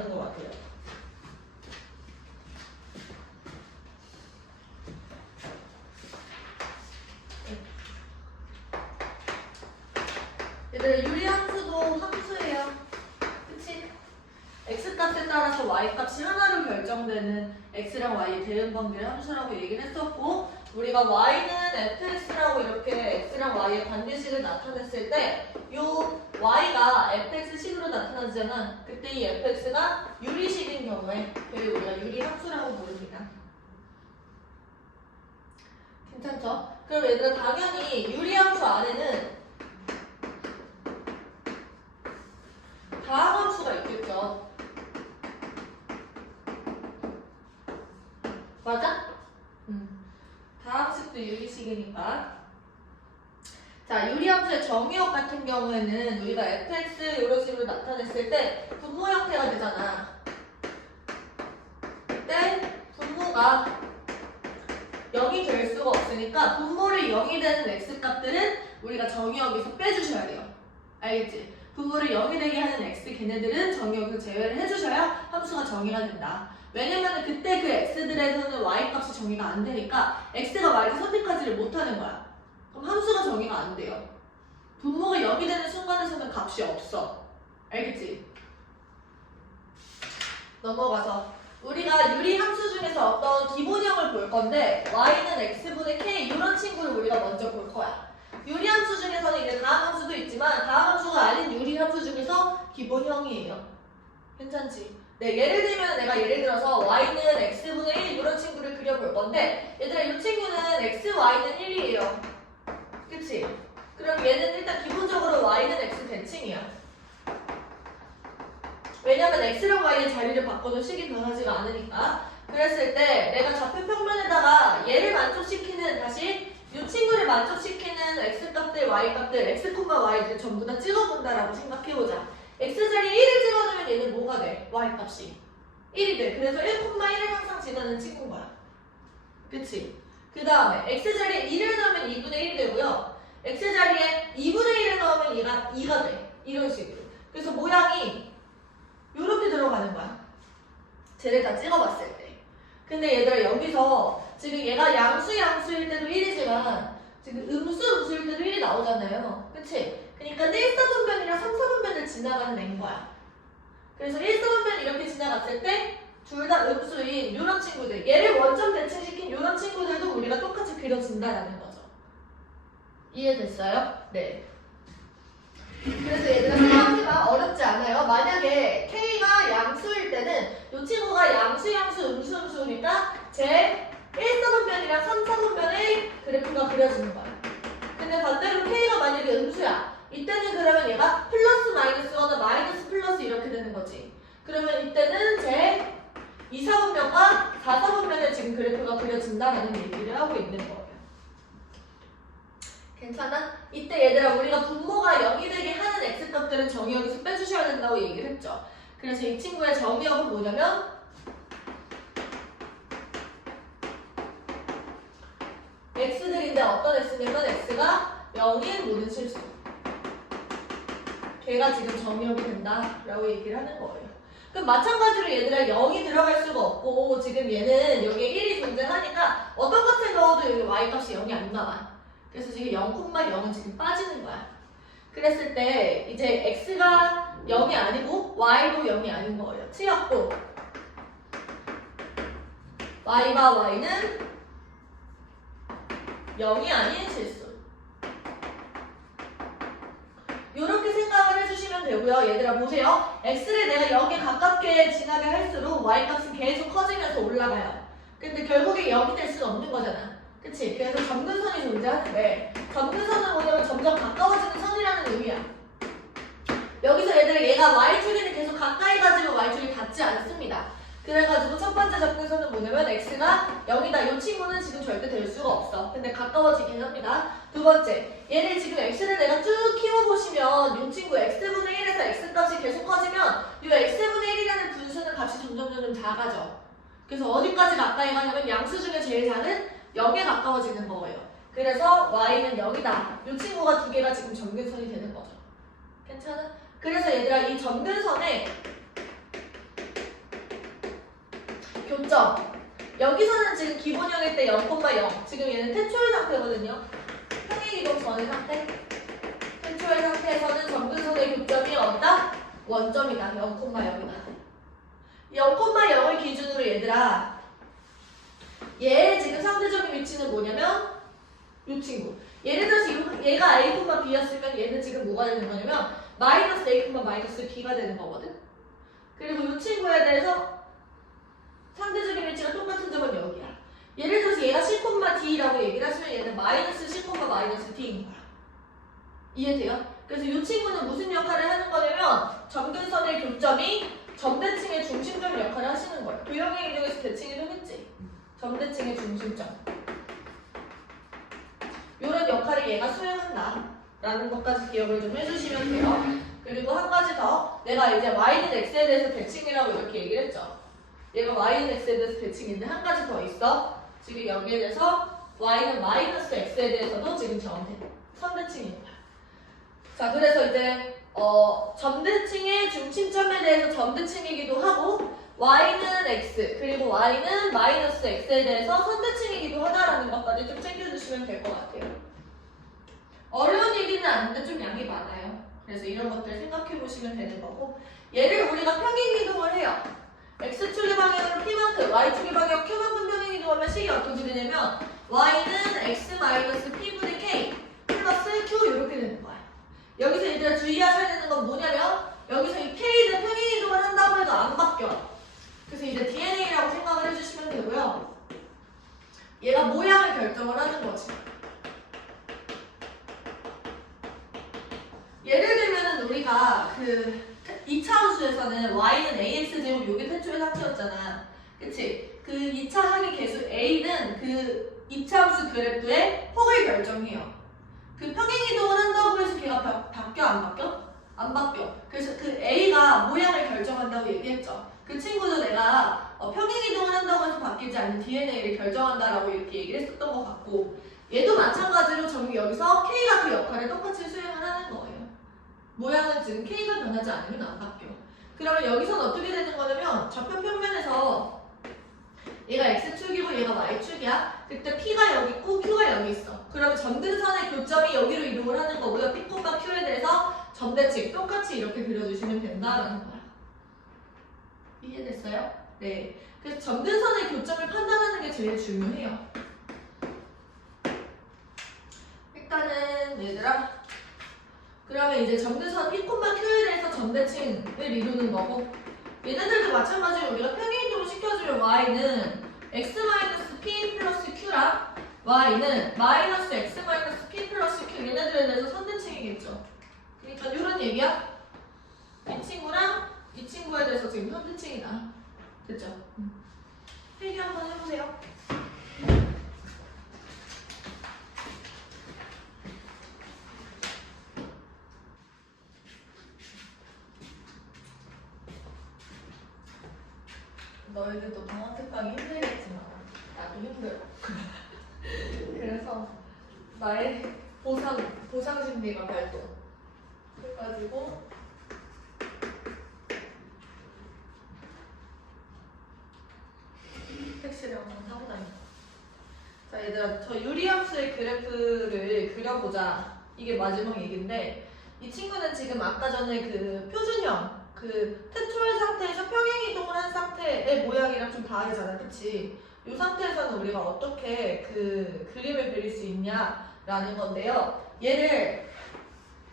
않은 것 같아요. 얘들아 유리함수도 함수예요. 그치? x값에 따라서 y값이 하나로 결정되는 x랑 y의 대응 관계를 함수라고 얘기를 했었고 우리가 y는 fx라고 이렇게 x랑 y의 관계식을 나타냈을 때요 y가 fx식으로 나타나잖아. 그때 이 fx가 유리식인 경우에 그걸 우리가 유리함수라고 부릅니다. 괜찮죠? 그럼 얘들아 당연히 유리함수 안에는 다함수가 있겠죠. 맞아? 음. 다함식도 유리식이니까. 자, 유리함수의 정의역 같은 경우에는 우리가 fx 이런 식으로 나타냈을 때 분모 형태가 되잖아. 그때 분모가 0이 될 수가 없으니까 분모를 0이 되는 x값들은 우리가 정의역에서 빼주셔야 돼요. 알겠지? 분모를 0이 되게 하는 x 걔네들은 정의역에서 제외를 해주셔야 함수가 정의가 된다. 왜냐면 그때 그 x들에서는 y값이 정의가 안 되니까 x가 y를 선택하지를 못하는 거야. 그럼 함수가 정의가 안 돼요. 분모가 0이 되는 순간에서는 값이 없어. 알겠지? 넘어가서 우리가 유리 함수 중에서 어떤 기본형을 볼 건데 y는 x분의 k 이런 친구를 우리가 먼저 볼 거야. 유리 함수 중에서는 이제 다음 함수도 있지만 다음 함수가 아닌 유리 함수 중에서 기본형이에요. 괜찮지? 네, 예를 들면 내가 예를 들어서 y는 x분의 1 이런 친구를 그려볼 건데 얘들아 이 친구는 x, y는 1이에요. 그치? 그럼 얘는 일단 기본적으로 y는 x 대칭이야. 왜냐면 x랑 y의 자리를 바꿔도 식이 변하지가 않으니까. 그랬을 때 내가 좌표 평면에다가 얘를 만족시키는 다시 이 친구를 만족시키는 x값들, y값들, x, y들 전부 다 찍어본다라고 생각해보자. X 자리에 1을 찍어주면 얘는 뭐가 돼? y값이. 1이 돼. 그래서 1,1을 항상 지나는 친구인 거야. 그치? 그 다음에 x 자리에 1을 넣으면 2분의 1이 되고요. X 자리에 2분의 1을 넣으면 얘가 2가 돼. 이런 식으로. 그래서 모양이 이렇게 들어가는 거야. 쟤를 다 찍어봤을 때. 근데 얘들아 여기서 지금 얘가 양수 양수일 때도 1이지만 지금 음수 음수일 때도 1이 나오잖아요. 그치? 그러니까 1, 4분면이랑 3, 4분면을 지나가는 애인 거야. 그래서 1, 4분면 이렇게 지나갔을 때 둘 다 음수인 이런 친구들 얘를 원점 대칭시킨 이런 친구들도 우리가 똑같이 그려진다라는 거죠. 이해됐어요? 네. 그래서 얘들아 생각해봐 어렵지 않아요. 만약에 K가 양수일 때는 이 친구가 양수 양수 음수 음수니까 제 1사분면이랑 3사분면의 그래프가 그려지는 거야. 근데 반대로 K가 만약에 음수야. 이때는 그러면 얘가 플러스 마이너스 거나 마이너스 플러스 이렇게 되는 거지. 그러면 이때는 제 2사분면과 4사분면의 지금 그래프가 그려진다라는 얘기를 하고 있는 거예요. 괜찮아? 이때 얘들아 우리가 분모가 0이 되게 하는 x값들은 정의역에서 빼주셔야 된다고 얘기를 했죠. 그래서 이 친구의 정의역은 뭐냐면 x들인데 어떤 x냐면 x가 0인 모든 실수. 걔가 지금 정의역이 된다 라고 얘기를 하는 거예요. 그럼 마찬가지로 얘들아 0이 들어갈 수가 없고 지금 얘는 여기에 1이 존재하니까 어떤 값을 넣어도 여기 y값이 0이 안 나와. 그래서 지금 0,0은 지금 빠지는 거야. 그랬을 때 이제 x가 0이 아니고 y도 0이 아닌 거예요. 치였고 y가 y는 0이 아닌 실수. 이렇게 생각을 해주시면 되고요. 얘들아 보세요. x를 내가 0에 가깝게 지나게 할수록 y값은 계속 커지면서 올라가요. 근데 결국에 0이 될 수는 없는 거잖아. 그치? 그래서 점근선이 존재하는데 점근선은 뭐냐면 점점 가까워지는 선이라는 의미야. 여기서 얘들아 얘가 y축에는 계속 가까이 가지고 y축이 닿지 않습니다. 그래가지고 첫 번째 접근선은 뭐냐면 x가 0이다. 이 친구는 지금 절대 될 수가 없어. 근데 가까워지긴 합니다. 두 번째, 얘를 지금 x를 내가 쭉 키워보시면 이 친구 x분의 1에서 x값이 계속 커지면 이 x분의 1이라는 분수는 값이 점점 점점 작아져. 그래서 어디까지 가까이 가냐면 양수 중에 제일 작은 0에 가까워지는 거예요. 그래서 y는 0이다. 이 친구가 두 개가 지금 점근선이 되는 거죠. 괜찮아? 그래서 얘들아 이 점근선에 교점. 여기서는 지금 기본형일 때 0,0. 지금 얘는 태초의 상태거든요. 평행이동 전의 상태. 태초의 상태에서는 점근선의 교점이 어디다? 원점이다. 0,0이다. 0,0을 기준으로 얘들아 얘 지금 상대적인 위치는 뭐냐면 이 친구 예를 들어서 이- 얘가 A, B였으면 얘는 지금 뭐가 되는 거냐면 마이너스 A, 마이너스 B가 되는 거거든 그리고 이 친구에 대해서 상대적인 위치가 똑같은 점은 여기야 예를 들어서 얘가 C, D라고 얘기를 하시면 얘는 마이너스 C, 마이너스 D인 거야 이해돼요? 그래서 이 친구는 무슨 역할을 하는 거냐면 점근선의 교점이 점대칭의 중심점 역할을 하시는 거예요. 도형의 이동에서 대칭이동 했지? 점대칭의 중심점. 이런 역할을 얘가 수행한다. 라는 것까지 기억을 좀 해주시면 돼요. 그리고 한 가지 더. 내가 이제 y는 x에 대해서 대칭이라고 이렇게 얘기를 했죠. 얘가 y는 x에 대해서 대칭인데 한 가지 더 있어. 지금 여기에 대해서 y는 마이너스 x에 대해서도 지금 점대, 선대칭입니다. 자, 그래서 이제 어, 점대칭의 중심점에 대해서 점대칭이기도 하고 y는 x 그리고 y는 마이너스 x에 대해서 선대칭이기도 하다라는 것까지 좀 챙겨주시면 될 것 같아요. 어려운 얘기는 아닌데 좀 양이 많아요. 그래서 이런 것들 생각해 보시면 되는 거고 얘를 우리가 평행 이동을 해요. x축의 방향으로 p만큼 y축의 방향 q만큼 평행 이동하면 식이 어떻게 되냐면 y는 x 마이너스 p분의 k 플러스 q 이렇게 되는 거야. 여기서 얘들아 주의하셔야 되는 건 뭐냐면 여기서 이 K는 평행 이동을 한다고 해도 안 바뀌어. 그래서 이제 DNA라고 생각을 해주시면 되고요. 얘가 모양을 결정을 하는 거지. 예를 들면은 우리가 그 2차 함수에서는 y는 ax 제곱 요게 태초의 상태였잖아. 그치? 그 2차 항의 개수 a는 그 2차 함수 그래프의 폭을 결정해요. 그 평행 이동을 한다고 해서 걔가 바, 바뀌어 안 바뀌어? 안 바뀌어. 그래서 그 A가 모양을 결정한다고 얘기했죠. 그 친구도 내가 어, 평행 이동을 한다고 해서 바뀌지 않는 DNA를 결정한다라고 이렇게 얘기를 했었던 것 같고 얘도 마찬가지로 전부 여기서 K가 그 역할을 똑같이 수행을 하는 거예요. 모양은 지금 K가 변하지 않으면 안 바뀌어. 그러면 여기서는 어떻게 되는 거냐면 좌표 평면에서 얘가 X축이고 얘가 Y축이야. 그때 P가 여기 있고 Q가 여기 있어. 그러면 점근선의 교점이 여기로 이동을 하는 거고요. P과 Q에 대해서 점대칭 똑같이 이렇게 그려주시면 된다라는 거야. 이해됐어요? 네. 그래서 점근선의 교점을 판단하는 게 제일 중요해요. 일단은 얘들아 그러면 이제 점근선 P과 Q에 대해서 점대칭을 이루는 거고 얘네들도 마찬가지로 우리가 평행이동을 시켜주면 y는 x-p 플러스 q랑 y는 마이너스 x 마이너스 p 플러스 q 얘네들에 대해서 선대칭이겠죠. 그러니까 이런 얘기야. 이 친구랑 이 친구에 대해서 지금 선대칭이다. 음. 필기 한번 해보세요. 너희들도 방학 특강이 힘들겠지만 나도 힘들어. 그래서 나의 보상 보상 심리가 발동. 해가지고 택시를 한번 타고 다니. 자 얘들아 저 유리함수의 그래프를 그려보자. 이게 마지막 얘기인데 이 친구는 지금 아까 전에 그 표준형 그 태초의 상태에서 평행 이동을 한 상태의 모양이랑 좀 다르잖아, 그치? 이 상태에서는 우리가 어떻게 그 그림을 그릴 수 있냐라는 건데요. 얘를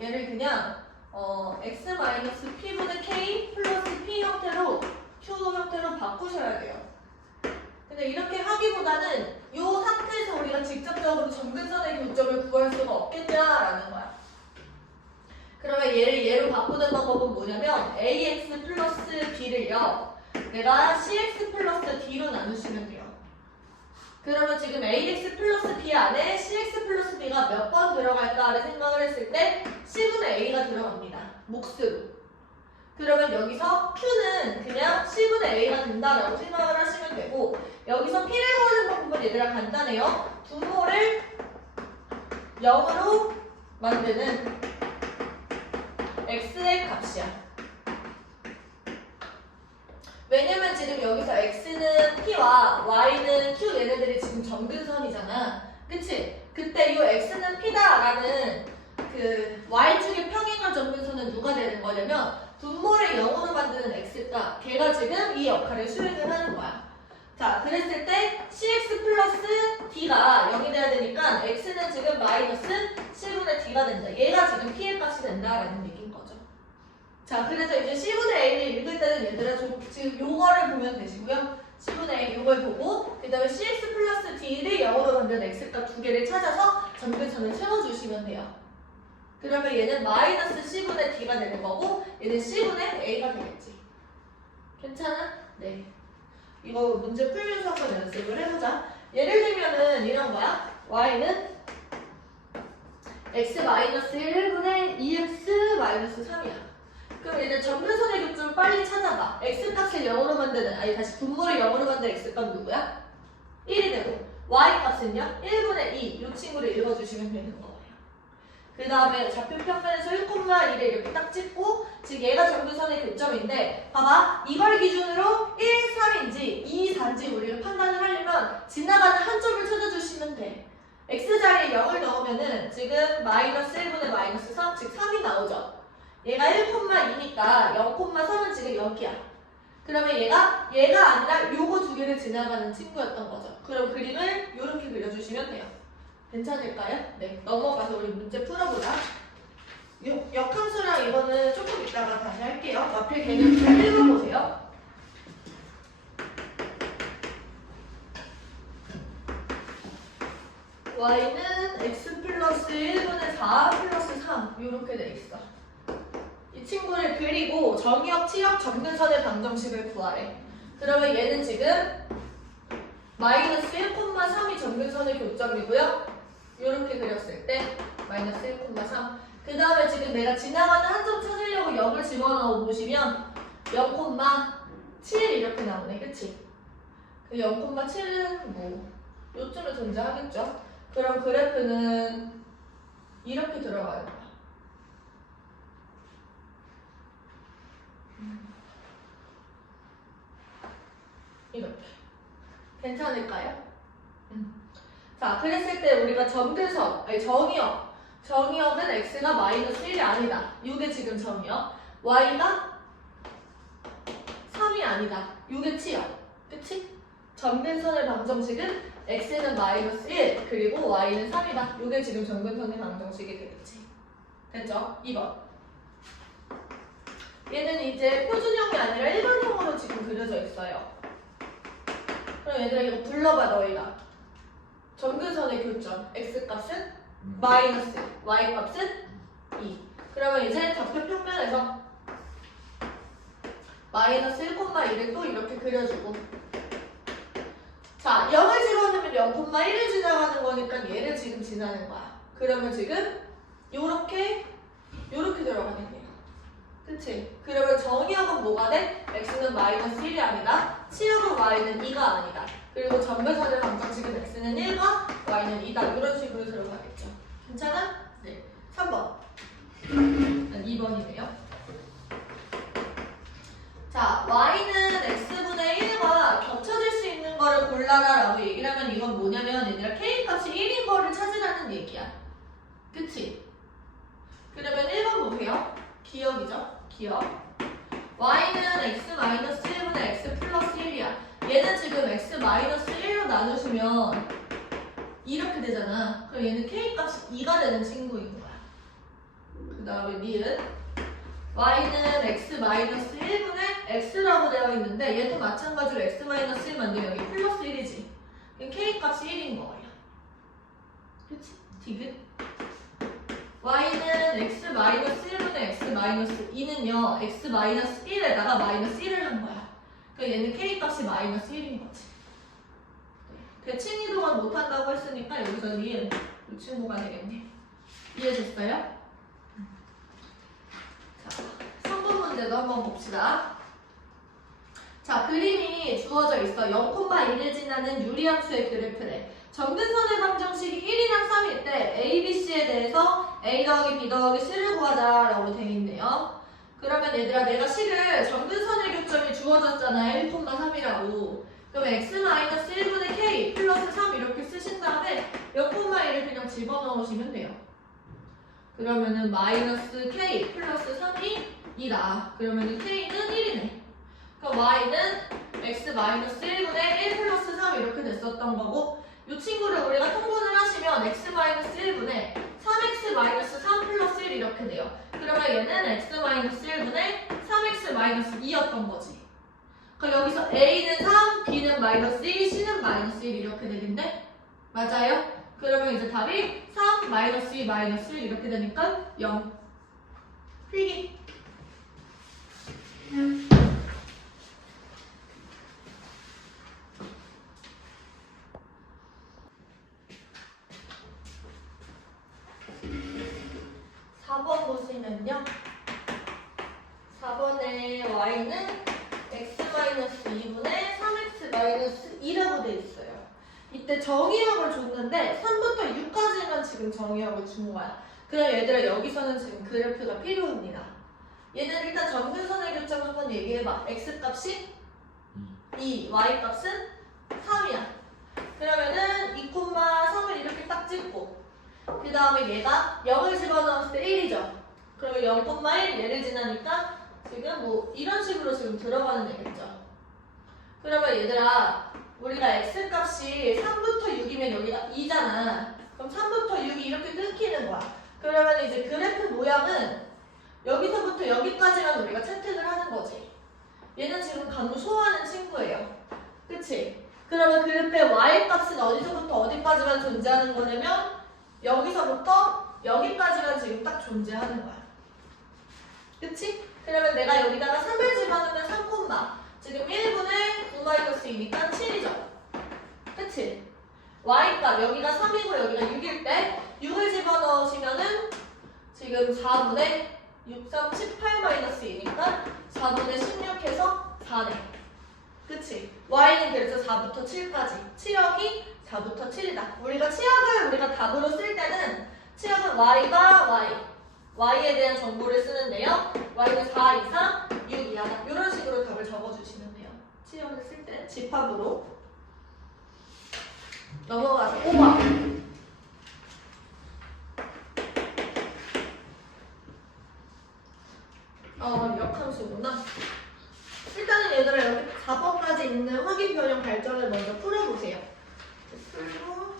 얘를 그냥 어, x-p분의 k 플러스 p 형태로 q 형태로 바꾸셔야 돼요. 근데 이렇게 하기보다는 이 상태에서 우리가 직접적으로 점근선의 교점을 구할 수가 없겠냐라는 거야. 그러면 얘를 얘로 바꾸는 방법은 뭐냐면 ax 플러스 b를요 내가 cx 플러스 d로 나누시면 돼요. 그러면 지금 ax 플러스 b 안에 cx 플러스 b가 몇 번 들어갈까를 생각을 했을 때 c분의 a가 들어갑니다. 몫으로. 그러면 여기서 q는 그냥 c분의 a가 된다라고 생각을 하시면 되고 여기서 p를 구하는 방법은 얘들아 간단해요 분모를 0으로 만드는 x의 값이야. 왜냐면 지금 여기서 x는 p와 y는 q 얘네들이 지금 점근선이잖아. 그치? 그때 이 x는 p다라는 그 y축의 평행한 점근선은 누가 되는 거냐면 분모를 0으로 만드는 x가 걔가 지금 이 역할을 수행을 하는 거야. 자, 그랬을 때 cx 플러스 d가 0이 돼야 되니까 x는 지금 마이너스 7분의 d가 된다. 얘가 지금 p의 값이 된다라는 얘기인 거죠. 자, 그래서 이제 c분의 a를 읽을 때는 얘들아 좀 지금 요거를 보면 되시고요. c분의 a 요걸 보고 그 다음에 cx 플러스 d를 0으로 만드는 x값 두 개를 찾아서 점근선을 채워주시면 돼요. 그러면 얘는 마이너스 c분의 d가 되는 거고 얘는 c분의 a가 되겠지. 괜찮아? 네. 이거 문제 풀면서 한번 연습을 해보자. 예를 들면은 이런 거야. y는 x 마이너스 1분의 2x 마이너스 3이야. 그럼 얘는 점근선의 교점을 빨리 찾아봐. x 값을 0으로 만드는 아니 다시 분모를 0으로 만드는 x 값 누구야? 1이 되고 y 값은요? 1분의 2. 이 친구를 읽어주시면 되는 거예요. 그 다음에 좌표 평면에서 1,1을 이렇게 딱 찍고 지금 얘가 점근선의 교점인데 봐봐 이걸 기준으로 1, 3인지 2, 4인지 우리가 판단을 하려면 지나가는 한 점을 찾아주시면 돼 x자리에 0을 넣으면은 지금 마이너스 1분의 마이너스 3, 즉 3이 나오죠 얘가 1,2니까 0,3은 지금 여기야 그러면 얘가 얘가 아니라 요거 두 개를 지나가는 친구였던 거죠 그럼 그림을 이렇게 그려주시면 돼요 괜찮을까요? 네, 넘어가서 우리 문제 풀어보자. 역, 역함수랑 이거는 조금 이따가 다시 할게요. 앞에 개념 잘 읽어보세요. Y는 x 플러스 1분의 4 플러스 3 이렇게 돼 있어. 이 친구를 그리고 정의역, 치역, 점근선의 방정식을 구하래. 그러면 얘는 지금 마이너스 1,3이 점근선의 교점이고요. 이렇게 그렸을 때 마이너스 1,3. 그 다음에 지금 내가 지나가는 한 점 찾으려고 0을 집어넣어 보시면 0,7 이렇게 나오네. 그치? 그 0,7은 뭐 요쯤에 존재하겠죠? 그럼 그래프는 이렇게 들어가요. 음. 이렇게. 괜찮을까요? 음. 자, 그랬을 때 우리가 점근선, 아니 정의역, 정의역은 x가 마이너스 1이 아니다. 이게 지금 정의역. y가 3이 아니다. 이게 치역. 그치? 점근선의 방정식은 x는 마이너스 1, 그리고 y는 3이다. 이게 지금 점근선의 방정식이 되겠지. 됐죠? 2번. 얘는 이제 표준형이 아니라 일반형으로 지금 그려져 있어요. 그럼 얘들아 이거 불러봐 너희가. 점근선의 교점 x값은 마이너스 y값은 2 그러면 이제 좌표 평면에서 마이너스 1,1을 또 이렇게 그려주고 자 0을 집어넣으면 0,1을 지나가는 거니까 얘를 지금 지나는 거야 그러면 지금 요렇게 요렇게 들어가는 거야 그치? 그러면 정의역은 뭐가 돼? x는 마이너스 1이 아니다 치역은 y는 2가 아니다 그리고 점배선의 방정식은 x는 1과 y는 2다. 이런 식으로 들어가겠죠. 괜찮아? 네. 3번. 2번이네요. 자, y는 x분의 1과 겹쳐질 수 있는 골라라 라고 얘기를 하면 이건 뭐냐면 얘들아 k값이 1인 거를 찾으라는 얘기야. 그치? 그러면 1번 보세요. 기억이죠? 기억. y는 x 마이너스 1분의 x 플러스 1이야. 얘는 지금 x 마이너스 1로 나누시면 이렇게 되잖아. 그럼 얘는 k 값이 2가 되는 친구인 거야. 그 다음에 니은 y는 x 마이너스 1분의 x라고 되어 있는데 얘도 마찬가지로 x 마이너스 1 만들면 여기 플러스 1이지. 그럼 k 값이 1인 거예요. 그치? 디귿 y는 x 마이너스 1분의 x 마이너스 2는요 x 마이너스 1에다가 마이너스 1을 한 거야. 그러니까 얘는 k 값이 마이너스 1인 거지. 네. 대칭 이동은 못한다고 했으니까 여기서 니은 이 친구가 되겠네. 이해됐어요? 자, 3번 문제도 한번 봅시다. 자, 그림이 주어져 있어. 0,1을 지나는 유리함수의 그래프래. 점근선의 방정식이 1이랑 3일 때 A, B, C에 대해서 A 더하기 B 더하기 C를 구하자 라고 돼 있네요. 그러면 얘들아 내가 식을 점근선의 교점이 주어졌잖아. 있잖아 1,3이라고 그럼 x-1분의 k 플러스 3 이렇게 쓰신 다음에 0,1을 그냥 집어넣으시면 돼요 그러면은 마이너스 k 플러스 3이 2다 그러면은 k는 1이네 그럼 y는 x 마이너스 1분의 1 플러스 3 이렇게 됐었던 거고 이 친구를 우리가 통분을 하시면 x 마이너스 1분의 3x 마이너스 3 플러스 1 이렇게 돼요. 그러면 얘는 x 마이너스 1분의 3x 마이너스 2였던 거지. 그럼 여기서 a는 3, b는 마이너스 1, c는 마이너스 1 이렇게 되는데 맞아요? 그러면 이제 답이 3 마이너스 2 마이너스 1 이렇게 되니까 0. 필기. 사번 보시면요. 4번에 y는 x-2분의 3x-2라고 돼 있어요. 이때 정의역을 줬는데 3부터 6까지만 지금 정의역을 준 거야. 그럼 얘들아 여기서는 지금 그래프가 필요합니다. 얘는 일단 정근선의 교점 한번 얘기해봐. x값이 2, y값은 3이야. 그러면은 2,3을 이렇게 딱 찍고 그 다음에 얘가 0을 집어넣었을 때 1이죠. 그러면 0,1 얘를 지나니까 지금 뭐 이런 식으로 지금 들어가는 얘겠죠. 그러면 얘들아 우리가 x값이 3부터 6이면 여기가 2잖아. 그럼 3부터 6이 이렇게 끊기는 거야. 그러면 이제 그래프 모양은 여기서부터 여기까지만 우리가 채택을 하는 거지. 얘는 지금 감소하는 친구예요. 그치? 그러면 그래프의 y값은 어디서부터 어디까지만 존재하는 거냐면 여기서부터 여기까지만 지금 딱 존재하는 거야. 그치? 그러면 내가 여기다가 3을 집어넣으면 3 콤마. 지금 1분의 9 마이너스 2니까 7이죠. 그치? y값 여기가 3이고 여기가 6일 때 6을 집어넣으시면은 지금 4분의 6, 3, 18 마이너스 2니까 4분의 16해서 4네. 그치? y는 그래서 4부터 7까지. 치역이 4부터 7이다. 우리가 치역을 우리가 답으로 쓸 때는 치역은 y가 y. y에 대한 정보를 쓰는데요. y는 4 이상 6 이하다. 이런 식으로 답을 적어주시면 돼요. 치역을 쓸 때 집합으로. 넘어가서 5번. 어, 역함수구나. 일단은 얘들아 이렇게 4번까지 있는 확인 변형 발전을 먼저 풀어 보세요. 풀고